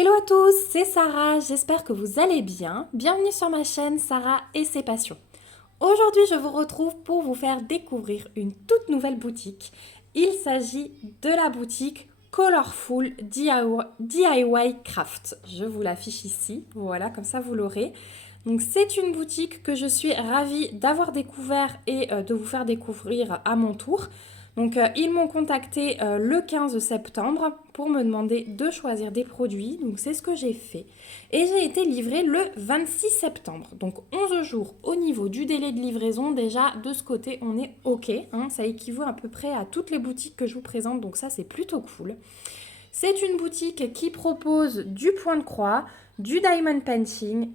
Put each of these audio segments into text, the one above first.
Hello à tous, c'est Sarah, j'espère que vous allez bien. Bienvenue sur ma chaîne Sarah et ses passions. Aujourd'hui, je vous retrouve pour vous faire découvrir une toute nouvelle boutique. Il s'agit de la boutique Colorful DIY Craft. Je vous l'affiche ici, voilà, comme ça vous l'aurez. Donc c'est une boutique que je suis ravie d'avoir découvert et de vous faire découvrir à mon tour. Donc ils m'ont contacté le 15 septembre pour me demander de choisir des produits. Donc c'est ce que j'ai fait. Et j'ai été livrée le 26 septembre. Donc 11 jours au niveau du délai de livraison. Déjà de ce côté on est OK. Hein, ça équivaut à peu près à toutes les boutiques que je vous présente. Donc ça c'est plutôt cool. C'est une boutique qui propose du point de croix, du diamond painting.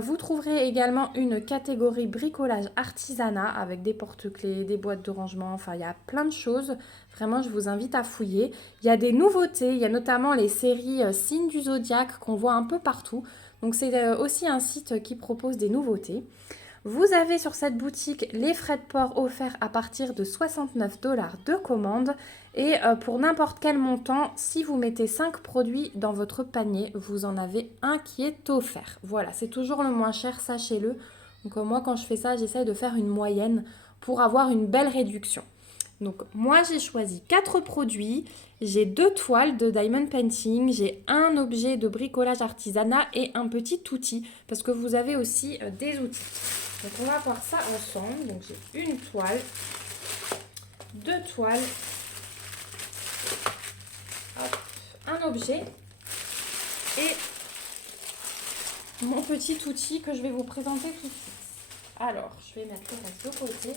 Vous trouverez également une catégorie bricolage artisanat avec des porte-clés, des boîtes de rangement, enfin il y a plein de choses. Vraiment, je vous invite à fouiller. Il y a des nouveautés, il y a notamment les séries signes du zodiaque qu'on voit un peu partout. Donc c'est aussi un site qui propose des nouveautés. Vous avez sur cette boutique les frais de port offerts à partir de 69 $ de commande et pour n'importe quel montant, si vous mettez 5 produits dans votre panier, vous en avez un qui est offert. Voilà, c'est toujours le moins cher, sachez-le. Donc moi quand je fais ça, j'essaye de faire une moyenne pour avoir une belle réduction. Donc moi j'ai choisi 4 produits, j'ai 2 toiles de diamond painting, j'ai un objet de bricolage artisanat et un petit outil parce que vous avez aussi des outils. Donc on va voir ça ensemble. Donc j'ai une toile, 2 toiles, hop, un objet et mon petit outil que je vais vous présenter tout de suite. Alors je vais mettre le reste de côté.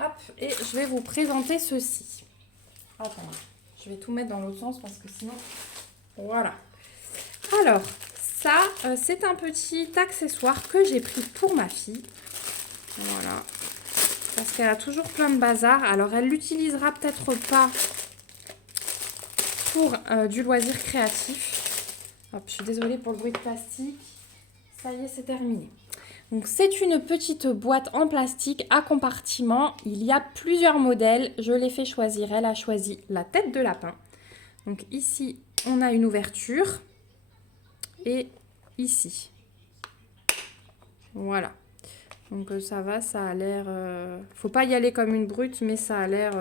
Hop, et je vais vous présenter ceci. Attendez, je vais tout mettre dans l'autre sens parce que sinon... Voilà. Alors, ça, c'est un petit accessoire que j'ai pris pour ma fille. Voilà. Parce qu'elle a toujours plein de bazar. Alors, elle l'utilisera peut-être pas pour du loisir créatif. Hop, je suis désolée pour le bruit de plastique. Ça y est, c'est terminé. Donc c'est une petite boîte en plastique à compartiment. Il y a plusieurs modèles. Je l'ai fait choisir. Elle a choisi la tête de lapin. Donc ici, on a une ouverture. Et ici. Voilà. Donc ça va, ça a l'air... Faut pas y aller comme une brute, mais ça a l'air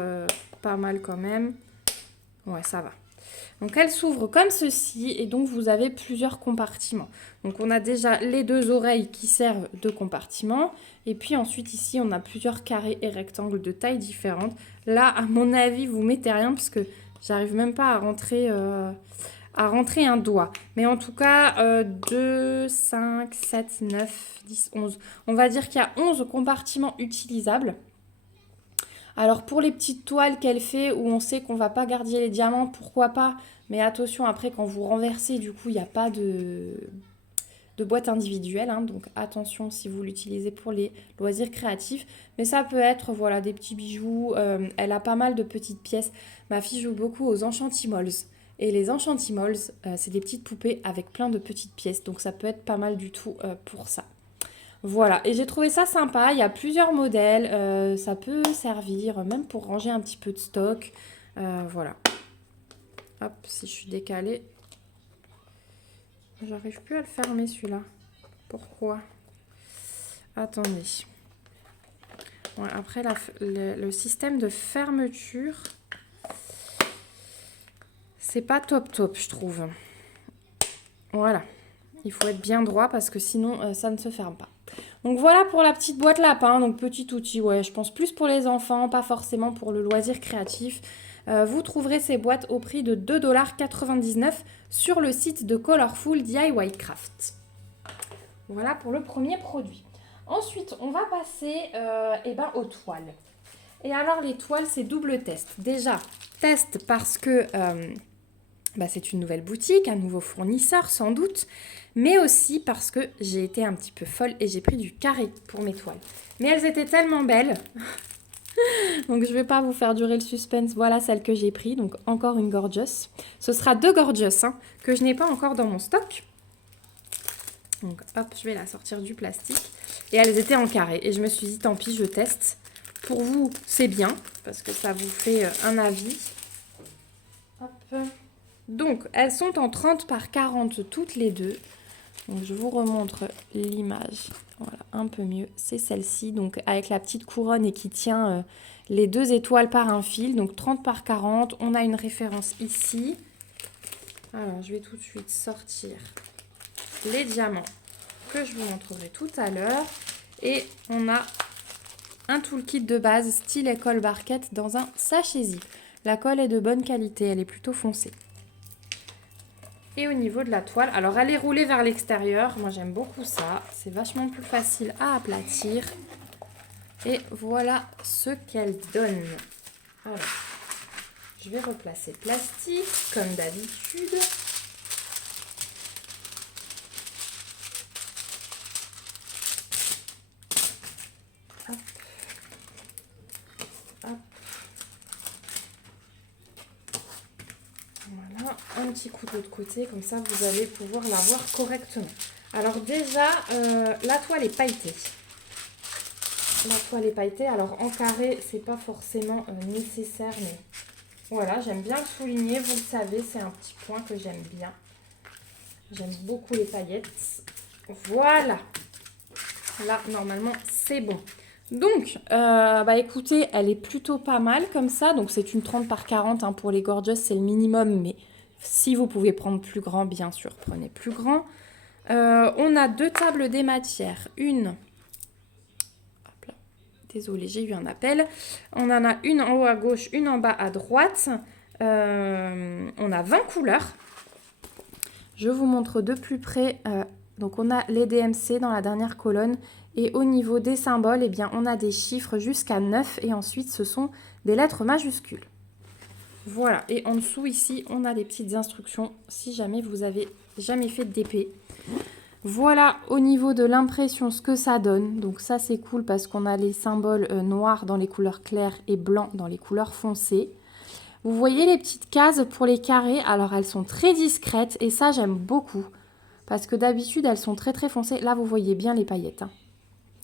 pas mal quand même. Ouais, ça va. Donc elle s'ouvre comme ceci et donc vous avez plusieurs compartiments. Donc on a déjà les 2 oreilles qui servent de compartiment et puis ensuite ici on a plusieurs carrés et rectangles de tailles différentes. Là à mon avis vous mettez rien parce que j'arrive même pas à rentrer un doigt. Mais en tout cas 2, 5, 7, 9, 10, 11. On va dire qu'il y a 11 compartiments utilisables. Alors pour les petites toiles qu'elle fait où on sait qu'on va pas garder les diamants, pourquoi pas. Mais attention après quand vous renversez, du coup il n'y a pas de boîte individuelle. Hein, donc attention si vous l'utilisez pour les loisirs créatifs. Mais ça peut être voilà, des petits bijoux. Elle a pas mal de petites pièces. Ma fille joue beaucoup aux enchantimals. Et les enchantimals, c'est des petites poupées avec plein de petites pièces. Donc ça peut être pas mal du tout pour ça. Voilà, et j'ai trouvé ça sympa, il y a plusieurs modèles, ça peut servir même pour ranger un petit peu de stock, voilà. Hop, si je suis décalée, j'arrive plus à le fermer celui-là. Pourquoi? Attendez. Ouais, après, le système de fermeture, c'est pas top top, je trouve. Voilà, il faut être bien droit parce que sinon, ça ne se ferme pas. Donc voilà pour la petite boîte lapin, donc petit outil, ouais, je pense plus pour les enfants, pas forcément pour le loisir créatif. Vous trouverez ces boîtes au prix de 2,99 $ sur le site de Colorful DIY Craft. Voilà pour le premier produit. Ensuite, on va passer aux toiles. Et alors les toiles, c'est double test. Déjà, test parce que... c'est une nouvelle boutique, un nouveau fournisseur sans doute, mais aussi parce que j'ai été un petit peu folle et j'ai pris du carré pour mes toiles. Mais elles étaient tellement belles, donc je ne vais pas vous faire durer le suspense. Voilà celle que j'ai pris, donc encore une Gorgeous. Ce sera 2 Gorgeous que je n'ai pas encore dans mon stock. Donc hop, je vais la sortir du plastique. Et elles étaient en carré et je me suis dit tant pis, je teste. Pour vous, c'est bien parce que ça vous fait un avis. Hop. Donc, elles sont en 30 par 40 toutes les deux. Donc, je vous remontre l'image. Voilà, un peu mieux. C'est celle-ci, donc avec la petite couronne et qui tient les 2 étoiles par un fil. Donc, 30 par 40. On a une référence ici. Alors, je vais tout de suite sortir les diamants que je vous montrerai tout à l'heure. Et on a un toolkit de base style école barquette dans un sachet zip. La colle est de bonne qualité, elle est plutôt foncée. Et au niveau de la toile, alors elle est roulée vers l'extérieur. Moi j'aime beaucoup ça. C'est vachement plus facile à aplatir. Et voilà ce qu'elle donne. Alors, je vais replacer le plastique comme d'habitude. Hop. Hop. Voilà, un petit coup de l'autre côté, comme ça vous allez pouvoir la voir correctement. Alors déjà, la toile est pailletée. La toile est pailletée, alors en carré, c'est pas forcément nécessaire, mais voilà, j'aime bien le souligner, vous le savez, c'est un petit point que j'aime bien. J'aime beaucoup les paillettes. Voilà. Là, normalement, c'est bon. Donc, écoutez, elle est plutôt pas mal comme ça. Donc, c'est une 30 par 40 hein, pour les gorgeous, c'est le minimum. Mais si vous pouvez prendre plus grand, bien sûr, prenez plus grand. On a 2 tables des matières. Une... Hop là. Désolée, j'ai eu un appel. On en a une en haut à gauche, une en bas à droite. On a 20 couleurs. Je vous montre de plus près. Donc, on a les DMC dans la dernière colonne. Et au niveau des symboles, eh bien, on a des chiffres jusqu'à 9 et ensuite ce sont des lettres majuscules. Voilà, et en dessous ici, on a des petites instructions si jamais vous avez jamais fait de DP. Voilà au niveau de l'impression ce que ça donne. Donc ça c'est cool parce qu'on a les symboles noirs dans les couleurs claires et blancs dans les couleurs foncées. Vous voyez les petites cases pour les carrés, alors elles sont très discrètes et ça j'aime beaucoup. Parce que d'habitude elles sont très foncées. Là vous voyez bien les paillettes. Hein.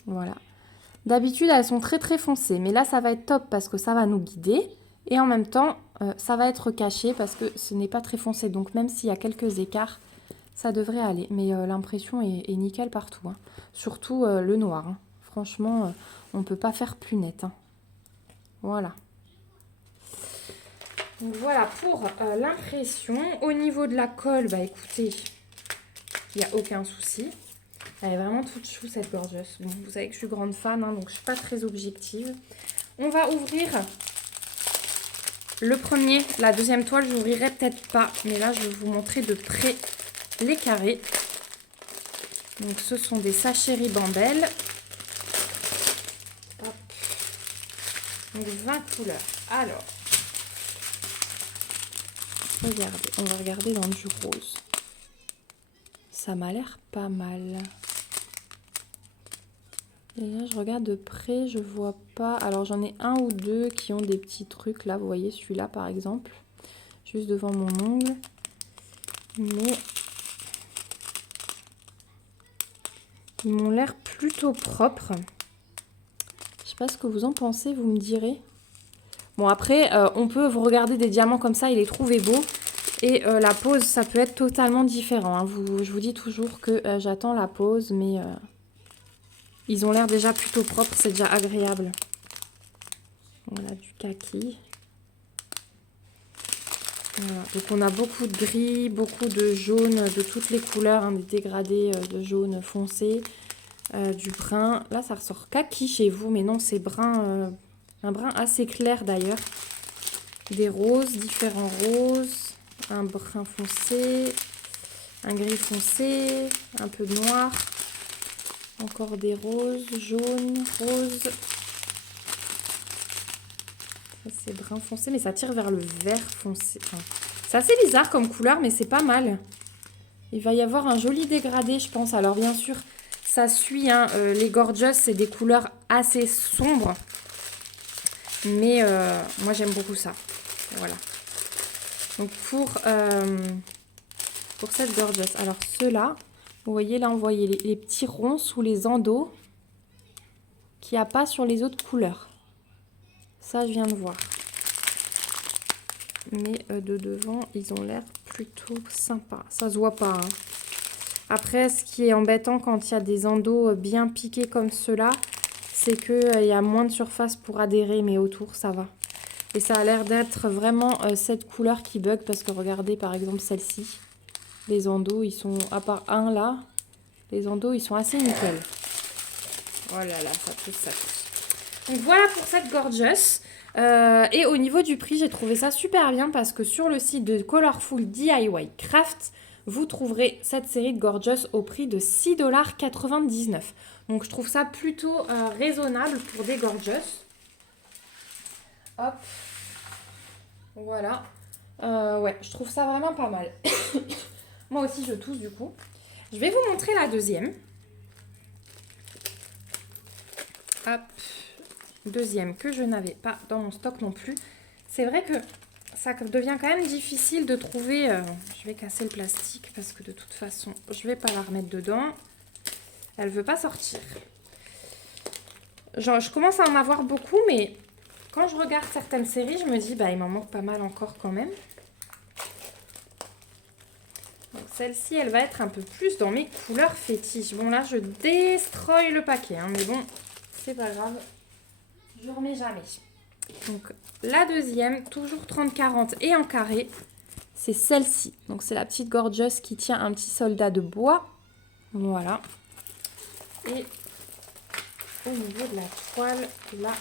Voilà. D'habitude, elles sont très foncées, mais là, ça va être top parce que ça va nous guider. Et en même temps, ça va être caché parce que ce n'est pas très foncé. Donc, même s'il y a quelques écarts, ça devrait aller. Mais l'impression est nickel partout. Hein. Surtout le noir. Hein. Franchement, on ne peut pas faire plus net. Hein. Voilà. Donc, voilà pour l'impression. Au niveau de la colle, écoutez, il n'y a aucun souci. Elle est vraiment toute chou cette gorgeous. Bon, vous savez que je suis grande fan, hein, donc je ne suis pas très objective. On va ouvrir le premier. La deuxième toile, je n'ouvrirai peut-être pas. Mais là, je vais vous montrer de près les carrés. Donc, ce sont des sachets Ribambelle. Hop. Donc, 20 couleurs. Alors, regardez. On va regarder dans du rose. Ça m'a l'air pas mal. Et là, je regarde de près, je vois pas. Alors, j'en ai un ou deux qui ont des petits trucs. Là, vous voyez celui-là, par exemple. Juste devant mon ongle. Mais ils m'ont l'air plutôt propres. Je sais pas ce que vous en pensez, vous me direz. Bon, après, on peut vous regarder des diamants comme ça et les trouver beaux. Et la pose, ça peut être totalement différent. Hein. Je vous dis toujours que j'attends la pose, mais... ils ont l'air déjà plutôt propres, c'est déjà agréable. Voilà, du kaki. Voilà. Donc on a beaucoup de gris, beaucoup de jaune, de toutes les couleurs, hein, des dégradés de jaune foncé, du brun. Là, ça ressort kaki chez vous, mais non, c'est brun, un brun assez clair d'ailleurs. Des roses, différents roses, un brun foncé, un gris foncé, un peu de noir. Encore des roses, jaunes, roses. Ça, c'est brun foncé, mais ça tire vers le vert foncé. Enfin, c'est assez bizarre comme couleur, mais c'est pas mal. Il va y avoir un joli dégradé, je pense. Alors, bien sûr, ça suit. Hein, les gorgeous, c'est des couleurs assez sombres. Mais moi, j'aime beaucoup ça. Voilà. Donc, pour cette gorgeous. Alors, ceux-là... Vous voyez, là, on voyait les petits ronds sous les endos qu'il n'y a pas sur les autres couleurs. Ça, je viens de voir. Mais de devant, ils ont l'air plutôt sympas. Ça se voit pas, hein. Après, ce qui est embêtant quand il y a des endos bien piqués comme ceux-là, c'est qu'il y a moins de surface pour adhérer, mais autour, ça va. Et ça a l'air d'être vraiment cette couleur qui bug, parce que regardez par exemple celle-ci. Les endos, ils sont, à part un là, les endos, ils sont assez nickel. Oh là là, ça pousse, ça pousse. Donc voilà pour cette Gorgeous. Et au niveau du prix, j'ai trouvé ça super bien parce que sur le site de Colorful DIY Craft, vous trouverez cette série de Gorgeous au prix de 6,99 $. Donc je trouve ça plutôt raisonnable pour des Gorgeous. Hop. Voilà. Ouais, je trouve ça vraiment pas mal. Moi aussi, je tousse du coup. Je vais vous montrer la deuxième. Hop. Deuxième que je n'avais pas dans mon stock non plus. C'est vrai que ça devient quand même difficile de trouver... je vais casser le plastique parce que de toute façon, je vais pas la remettre dedans. Elle veut pas sortir. Genre, je commence à en avoir beaucoup, mais quand je regarde certaines séries, je me dis, bah, il m'en manque pas mal encore quand même. Donc celle-ci, elle va être un peu plus dans mes couleurs fétiches. Bon, là, je destroy le paquet, hein, mais bon, c'est pas grave. Je remets jamais. Donc, la deuxième, toujours 30-40 et en carré, c'est celle-ci. Donc, c'est la petite Gorgeous qui tient un petit soldat de bois. Voilà. Et au niveau de la toile, la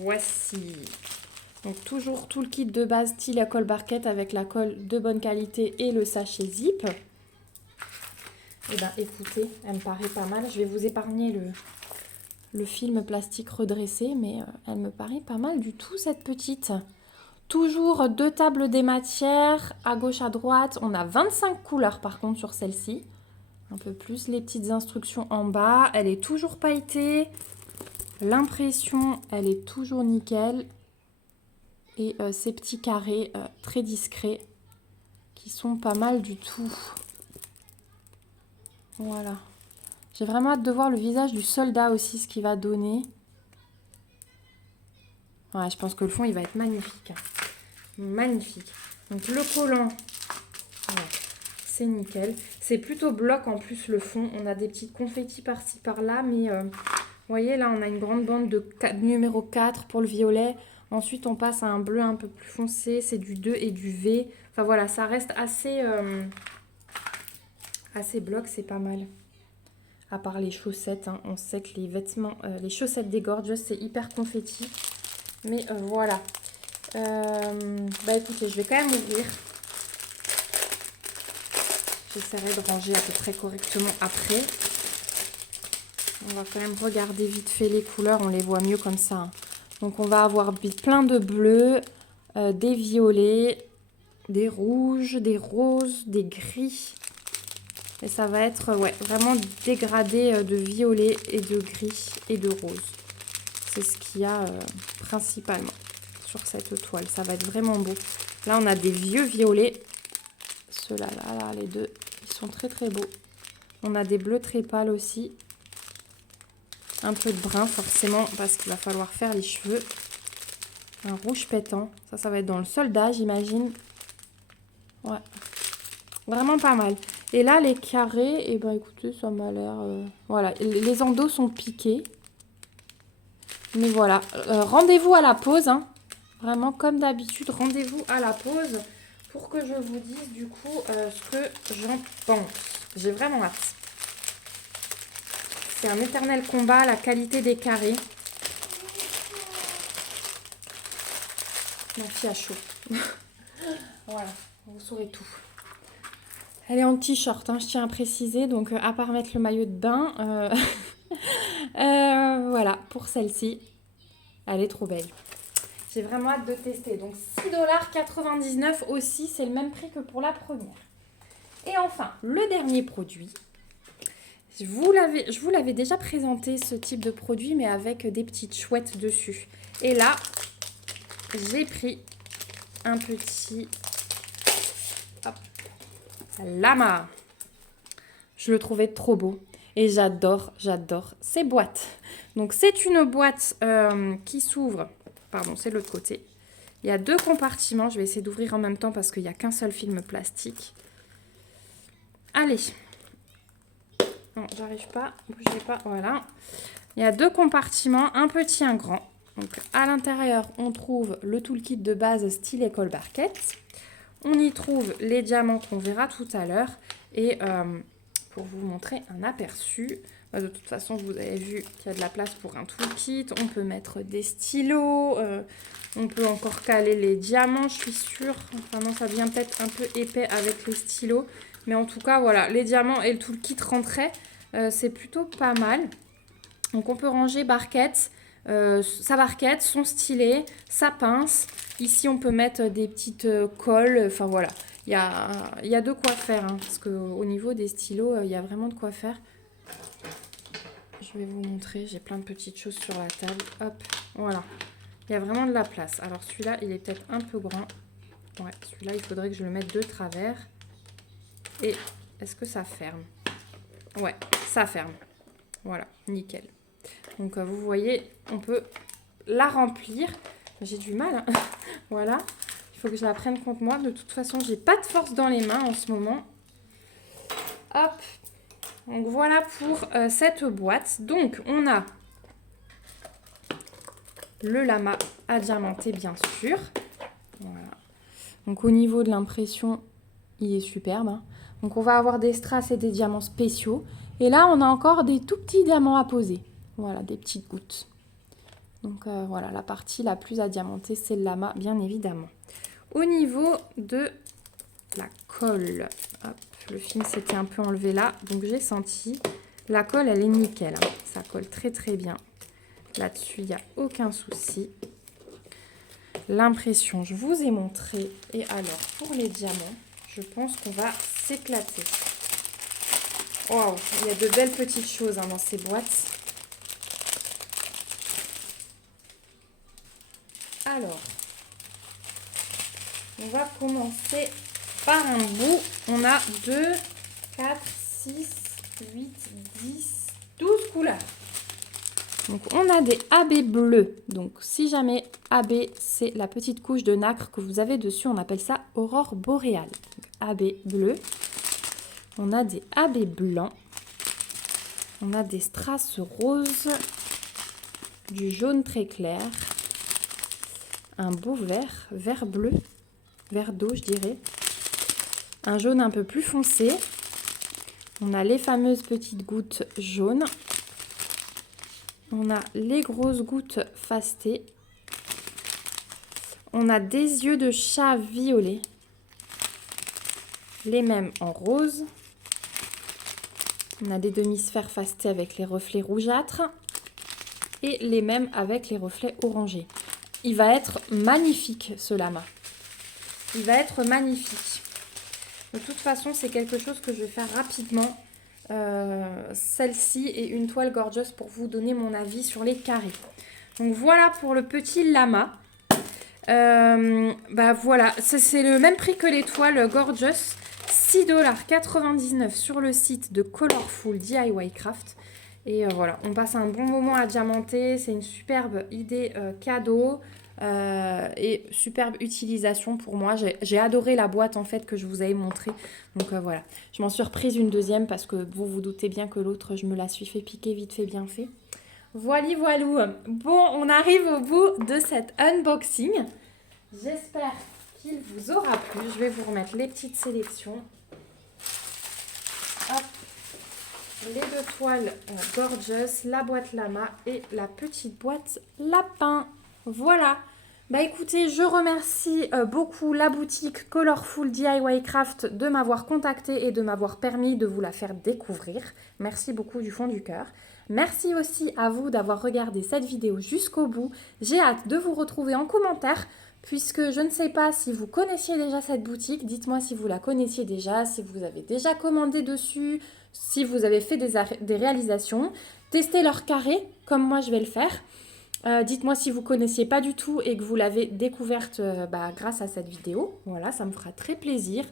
voici. Donc, toujours tout le kit de base style à colle barquette avec la colle de bonne qualité et le sachet zip. Et ben, écoutez, elle me paraît pas mal. Je vais vous épargner le film plastique redressé, mais elle me paraît pas mal du tout, cette petite. Toujours 2 tables des matières, à gauche, à droite. On a 25 couleurs par contre sur celle-ci. Un peu plus les petites instructions en bas. Elle est toujours pailletée. L'impression, elle est toujours nickel. Et ces petits carrés très discrets qui sont pas mal du tout. Voilà. J'ai vraiment hâte de voir le visage du soldat aussi, ce qu'il va donner. Ouais, je pense que le fond, il va être magnifique. Magnifique. Donc le collant, ouais, c'est nickel. C'est plutôt bloc en plus le fond. On a des petites confettis par-ci par-là. Mais vous voyez, là, on a une grande bande de numéro 4 pour le violet. Ensuite, on passe à un bleu un peu plus foncé. C'est du 2 et du V. Enfin voilà, ça reste assez, assez bloc. C'est pas mal. À part les chaussettes, hein. On sait que les vêtements, les chaussettes des Gorgeous, c'est hyper confetti. Mais voilà. Bah écoutez, je vais quand même ouvrir. J'essaierai de ranger à peu près correctement après. On va quand même regarder vite fait les couleurs, on les voit mieux comme ça, hein. Donc on va avoir plein de bleus, des violets, des rouges, des roses, des gris. Et ça va être ouais, vraiment dégradé de violet et de gris et de rose. C'est ce qu'il y a principalement sur cette toile. Ça va être vraiment beau. Là, on a des vieux violets. Ceux-là, là, les deux, ils sont très très beaux. On a des bleus très pâles aussi. Un peu de brun forcément parce qu'il va falloir faire les cheveux. Un rouge pétant. Ça va être dans le soldat, j'imagine. Ouais. Vraiment pas mal. Et là, les carrés, et ben écoutez, ça m'a l'air... Voilà, les endos sont piqués. Mais voilà, rendez-vous à la pause, hein. Vraiment, comme d'habitude, rendez-vous à la pause pour que je vous dise du coup ce que j'en pense. J'ai vraiment hâte. C'est un éternel combat, la qualité des carrés. Ma fille a chaud. Voilà, vous saurez tout. Elle est en t-shirt, hein, je tiens à préciser. Donc, à part mettre le maillot de bain, voilà, pour celle-ci. Elle est trop belle. J'ai vraiment hâte de tester. Donc, 6,99 $ aussi, c'est le même prix que pour la première. Et enfin, le dernier produit. Je vous l'avais déjà présenté, ce type de produit, mais avec des petites chouettes dessus. Et là, j'ai pris un petit... Hop, lama. Je le trouvais trop beau. Et j'adore ces boîtes. Donc, c'est une boîte qui s'ouvre. Pardon, c'est de l'autre côté. Il y a 2 compartiments. Je vais essayer d'ouvrir en même temps parce qu'il n'y a qu'un seul film plastique. Allez. Non, j'arrive pas. Bougez pas. Voilà. Il y a 2 compartiments, un petit, un grand. Donc, à l'intérieur, on trouve le toolkit de base style école barquette. On y trouve les diamants qu'on verra tout à l'heure. Et pour vous montrer un aperçu, de toute façon, vous avez vu qu'il y a de la place pour un toolkit. On peut mettre des stylos. On peut encore caler les diamants, je suis sûre. Enfin non, ça devient peut-être un peu épais avec les stylos. Mais en tout cas, voilà, les diamants et le toolkit rentraient. C'est plutôt pas mal. Donc on peut ranger barquette, sa barquette, son stylet, sa pince. Ici, on peut mettre des petites colles. Enfin voilà, il y a de quoi faire. Hein, parce qu'au niveau des stylos, il y a vraiment de quoi faire. Je vais vous montrer, j'ai plein de petites choses sur la table. Hop, voilà. Il y a vraiment de la place. Alors celui-là, il est peut-être un peu grand. Ouais, celui-là, il faudrait que je le mette de travers. Et est-ce que ça ferme? Ouais, ça ferme. Voilà, nickel. Donc vous voyez, on peut la remplir. J'ai du mal. Hein. Voilà, il faut que je la prenne contre moi. De toute façon, j'ai pas de force dans les mains en ce moment. Hop. Donc voilà pour cette boîte. Donc on a le lama à diamanter, bien sûr. Voilà. Donc au niveau de l'impression, il est superbe. Hein. Donc on va avoir des strass et des diamants spéciaux. Et là, on a encore des tout petits diamants à poser. Voilà, des petites gouttes. Donc voilà, la partie la plus à diamanter, c'est le lama, bien évidemment. Au niveau de la colle, hop, le film s'était un peu enlevé là, donc j'ai senti. La colle, elle est nickel. Hein. Ça colle très très bien. Là-dessus, il n'y a aucun souci. L'impression, je vous ai montré. Et alors, pour les diamants, je pense qu'on va s'éclater. Waouh, il y a de belles petites choses hein, dans ces boîtes. Alors, on va commencer par un bout. On a 2, 4, 6, 8, 10, 12 couleurs. Donc, on a des AB bleus. Donc, si jamais AB, c'est la petite couche de nacre que vous avez dessus, on appelle ça aurore boréale. Donc, AB bleu. On a des AB blancs. On a des strass roses. Du jaune très clair. Un beau vert, vert bleu. Vert d'eau, je dirais. Un jaune un peu plus foncé. On a les fameuses petites gouttes jaunes. On a les grosses gouttes fastées. On a des yeux de chat violet. Les mêmes en rose. On a des demi-sphères fastées avec les reflets rougeâtres. Et les mêmes avec les reflets orangés. Il va être magnifique ce lama. Il va être magnifique. De toute façon, c'est quelque chose que je vais faire rapidement. Celle-ci est une toile gorgeous pour vous donner mon avis sur les carrés. Donc voilà pour le petit lama. Voilà, c'est le même prix que les toiles gorgeous. 6,99 $ sur le site de Colorful DIY Craft. Et voilà, on passe un bon moment à diamanter. C'est une superbe idée cadeau. Et superbe utilisation pour moi. J'ai adoré la boîte en fait que je vous avais montrée. Donc voilà, je m'en suis reprise une deuxième parce que vous vous doutez bien que l'autre je me la suis fait piquer vite fait bien fait. Voilà, voilou. Bon, on arrive au bout de cet unboxing. J'espère qu'il vous aura plu. Je vais vous remettre les petites sélections. Hop. Les 2 toiles gorgeous, la boîte lama et la petite boîte lapin. Voilà. Bah écoutez, je remercie beaucoup la boutique Colorful DIY Craft de m'avoir contacté et de m'avoir permis de vous la faire découvrir. Merci beaucoup du fond du cœur. Merci aussi à vous d'avoir regardé cette vidéo jusqu'au bout. J'ai hâte de vous retrouver en commentaire puisque je ne sais pas si vous connaissiez déjà cette boutique. Dites-moi si vous la connaissiez déjà, si vous avez déjà commandé dessus, si vous avez fait des réalisations. Testez leur carré comme moi je vais le faire. Dites-moi si vous ne connaissiez pas du tout et que vous l'avez découverte grâce à cette vidéo. Voilà, ça me fera très plaisir.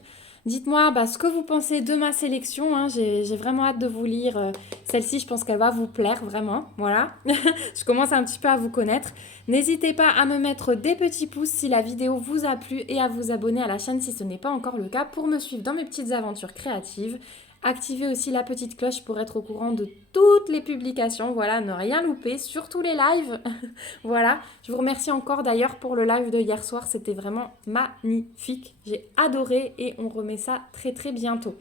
Dites-moi ce que vous pensez de ma sélection, hein. J'ai vraiment hâte de vous lire. Celle-ci, je pense qu'elle va vous plaire vraiment. Voilà, je commence un petit peu à vous connaître. N'hésitez pas à me mettre des petits pouces si la vidéo vous a plu et à vous abonner à la chaîne si ce n'est pas encore le cas pour me suivre dans mes petites aventures créatives. Activez aussi la petite cloche pour être au courant de toutes les publications. Voilà, ne rien louper, surtout les lives. Voilà, je vous remercie encore d'ailleurs pour le live de hier soir, c'était vraiment magnifique. J'ai adoré et on remet ça très très bientôt.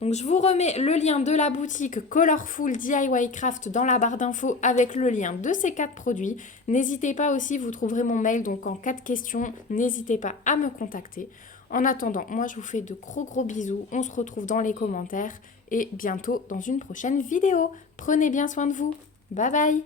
Donc je vous remets le lien de la boutique Colorful DIY Craft dans la barre d'infos avec le lien de ces 4 produits. N'hésitez pas aussi, vous trouverez mon mail, donc en cas de questions, n'hésitez pas à me contacter. En attendant, moi je vous fais de gros bisous, on se retrouve dans les commentaires et bientôt dans une prochaine vidéo. Prenez bien soin de vous, bye bye.